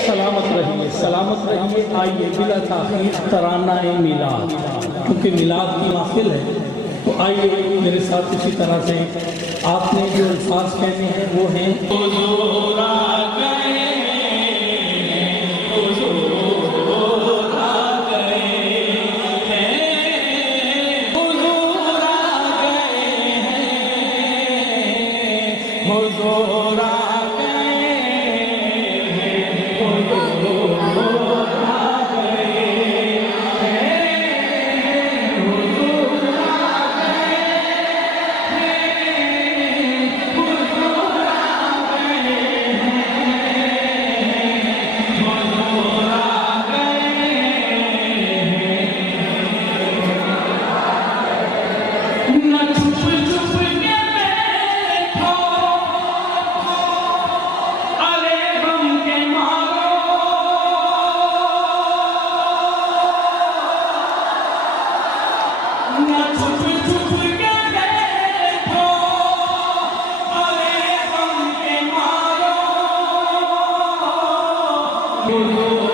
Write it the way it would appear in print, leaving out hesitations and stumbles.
सलामत रहिए। आइए बिला ताखीर तराना मिलाद, क्योंकि मिलाद की महफिल है, तो आइए मेरे साथ इसी तरह से आपने जो अल्फाज कहने हैं वो हैं हुजूर आ गए, हुजूर आ गए हैं, हुजूर आ गए हैं, हुजूर आ Oh